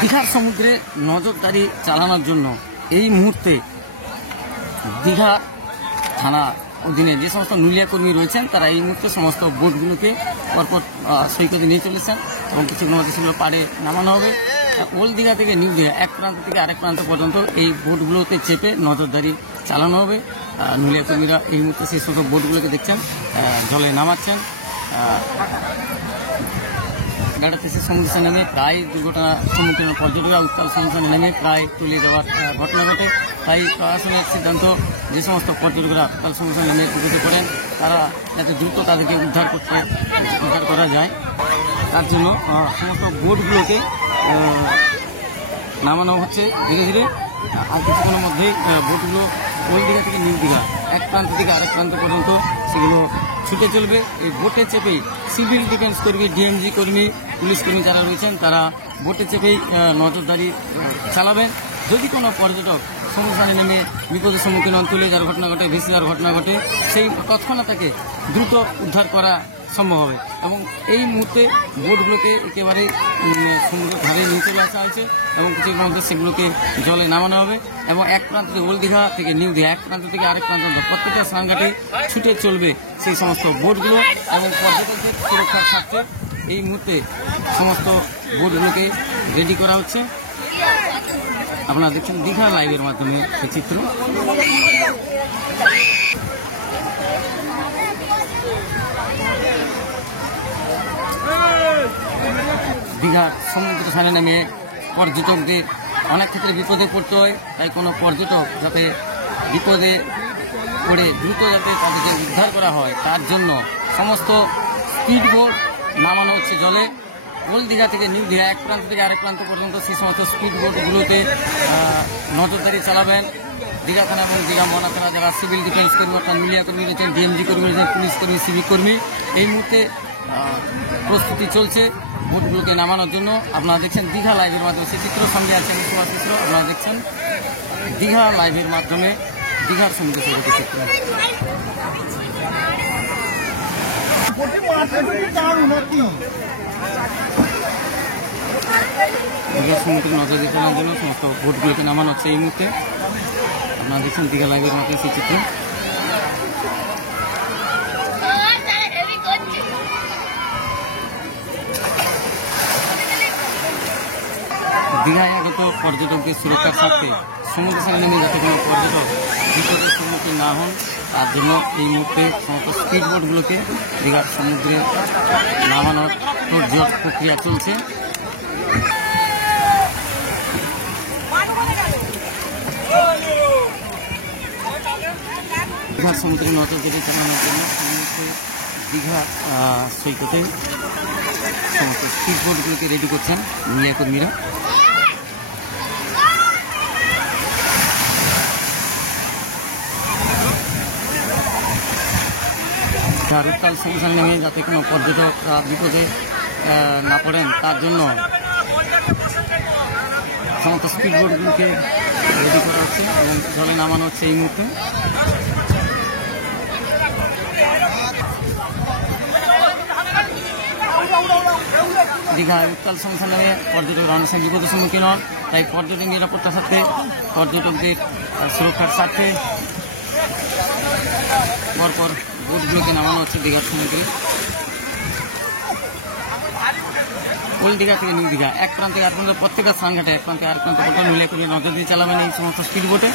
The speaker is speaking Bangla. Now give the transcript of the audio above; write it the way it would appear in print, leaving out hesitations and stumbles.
দীঘার সমুদ্রে নজরদারি চালানোর জন্য এই মুহূর্তে দীঘা থানা অধীনে যে সমস্ত নুলিয়া কর্মী রয়েছেন তারা এই মুহূর্তে সমস্ত বোটগুলোকে পরপর সৈকতে নিয়ে চলেছেন এবং কিছুক্ষণ মধ্যে সেগুলো পাড়ে নামানো হবে। ওল্ড দীঘা থেকে নিউ দীঘা এক প্রান্ত থেকে আরেক প্রান্ত পর্যন্ত এই বোটগুলোতে চেপে নজরদারি চালানো হবে। নুলিয়া কর্মীরা এই মুহূর্তে সেই সমস্ত বোটগুলোকে দেখছেন জলে নামাচ্ছেন। বেড়াতে এসে সমুদ্রে নেমে প্রায় দুর্ঘটনার সম্মুখীন পর্যটকরা উত্তাল সমুদ্রে নেমে প্রায় তলিয়ে যাওয়ার ঘটনা ঘটে। তাই প্রশাসনের সিদ্ধান্ত যে সমস্ত পর্যটকরা উত্তাল সমুদ্রে নেমে ডুবে পড়েন তারা যাতে দ্রুত তাদেরকে উদ্ধার করা যায় তার জন্য সমস্ত বোটগুলোকে নামানো হচ্ছে ধীরে ধীরে। আর কিছুক্ষণের মধ্যেই বোটগুলো ওই দীঘা থেকে নিউ দীঘা এক প্রান্ত থেকে আরেক প্রান্ত পর্যন্ত সেগুলো ছুটে চলবে। এই বোটে চেপেই সিভিল ডিফেন্স কর্মী, ডিএমজি কর্মী, পুলিশ কর্মী যারা রয়েছেন তারা বোটে চেপেই নজরদারি চালাবেন। যদি কোনো পর্যটক সমুদ্রে নেমে বিপদের সম্মুখীন তলিয়ে যাওয়ার ঘটনা ঘটে, ভেসে যাওয়ার ঘটনা ঘটে, সেই তৎক্ষণাৎ তাকে দ্রুত উদ্ধার করা সম্ভব হবে। এবং এই মুহূর্তে বোটগুলোকে একেবারে সমুদ্রের ধারে নিয়ে চলে আসা হয়েছে এবং কিছুক্ষণের মধ্যে সেগুলোকে জলে নামানো হবে এবং এক প্রান্ত থেকে ওল্ড দীঘা থেকে নিউ দীঘা এক প্রান্ত থেকে আরেক প্রান্ত প্রত্যেকটা স্নানঘাটে ছুটে চলবে সেই সমস্ত বোটগুলো এবং পর্যটকদের সুরক্ষার স্বার্থে এই মুহূর্তে সমস্ত বোটগুলোকে রেডি করা হচ্ছে। আপনারা দেখছেন দীঘা লাইভের মাধ্যমে সেই চিত্র। দীঘার সমুদ্র স্থানে নেমে পর্যটকদের অনেক ক্ষেত্রে বিপদে পড়তে হয়। তাই কোনো পর্যটক যাতে বিপদে পড়ে দ্রুত যাতে তাদেরকে উদ্ধার করা হয় তার জন্য সমস্ত স্পিড বোট নামানো হচ্ছে জলে। ওল্ড দীঘা থেকে নিউ দীঘা এক প্রান্ত থেকে আরেক প্রান্ত পর্যন্ত সেই সমস্ত স্পিড বোটগুলোতে নজরদারি চালাবেন দীঘা থানা এবং দীঘা মনা থানা যারা সিভিল ডিফেন্স কর্মী অর্থাৎ মিলিয়া কর্মী রয়েছেন, ডিএমজি কর্মী রয়েছেন, পুলিশ কর্মী, সিভিক কর্মী। এই মুহূর্তে প্রস্তুতি চলছে বোটগুলোকে নামানোর জন্য। আপনারা দেখছেন দীঘা লাইভের মাধ্যমে সেই চিত্র সঙ্গে আছেন সুভাষ মিশ্র। আপনারা দেখছেন দীঘা লাইভের মাধ্যমে দীঘার সমুদ্র সৈকতের চিত্র। দীঘার সমুদ্রে নজর দেখানোর জন্য সমস্ত বোটগুলোকে নামানো হচ্ছে এই মুহূর্তে। আপনারা দেখছেন দীঘা লাইভের মাধ্যমে সেই চিত্র। দীঘায় আগত পর্যটকদের সুরক্ষার স্বার্থে সমুদ্র স্থানে নেমে যাতে কোনো পর্যটক বিপদের সম্মুখীন না হন তার জন্য এই মুহূর্তে সমস্ত স্পিড বোটগুলোকে দীঘার সমুদ্রে নামানোর তোড়জোড় প্রক্রিয়া চলছে। দীঘার সমুদ্রে নজরদারি চালানোর জন্য দীঘা সৈকতে সমস্ত স্পিড বোটগুলোকে রেডি করছেন মিলিয়া কর্মীরা। উত্তাল সমুদ্রে নেমে যাতে কোনো পর্যটক বিপদে না পড়েন তার জন্য সমস্ত স্পিড বোটগুলোকে রেডি করা হচ্ছে এবং জলে নামানো হচ্ছে এই মুহূর্তে। দীঘায় উত্তাল সমুদ্রে নেমে পর্যটকরা অনেক সময় বিপদের সম্মুখীন হন। তাই পর্যটক নিরাপত্তার স্বার্থে পর্যটকদের সুরক্ষার স্বার্থে পরপর বোটগুলোকে নামানো হচ্ছে দীঘার সমুদ্রে। ওল্ড দীঘা থেকে নিউ দীঘা এক প্রান্ত থেকে আরেক প্রান্ত প্রত্যেকটা স্থানঘাটে এক প্রান্তে আরেক প্রান্ত মিলিয়ে করে নজর দিয়ে চালাবেন এই সমস্ত স্পিড বোটে।